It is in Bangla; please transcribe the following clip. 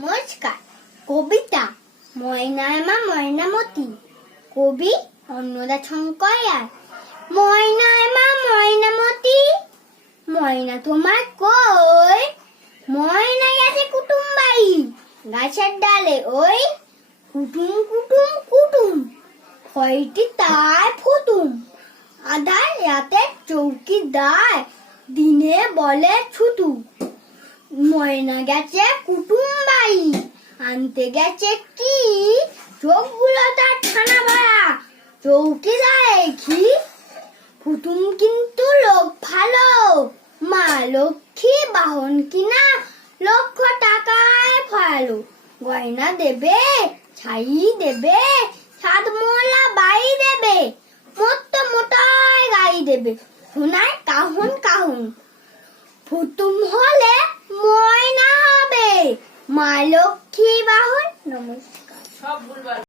নমস্কার। কবিতা ময়নার মা ময়নামতি, কবি অন্নদা শঙ্কর। ময়নার মা ময়নামতি, ময়না তোমার কই? ময়না গেছে কুটুম বাড়ি, গাছের ডালে ওই কুটুম কুটুম কুটুম, খয়টি তার ফুতুম। আধার রাতে চৌকিদার, দিনে বলে ছুতু। ময়না গেছে কুটুম বাড়ি, আনতে গেছে কি? চোখগুলো তার ছানা ভরা, চৌকিদার ঘি। ফুতুম কিন্তু লোক ভালো, মা লক্ষ্মী বাহন কিনা 1,00,000 টাকায় ফেলো। গয়না দেবে, ছাই দেবে, 7 মহলা বাড়ি দেবে, মোটায় গাড়ি দেবে, সোনার কাহন কাহন। ফুতুম হলে ময়না হবে, মা লক্ষ্মী বাহন। নমস্কার।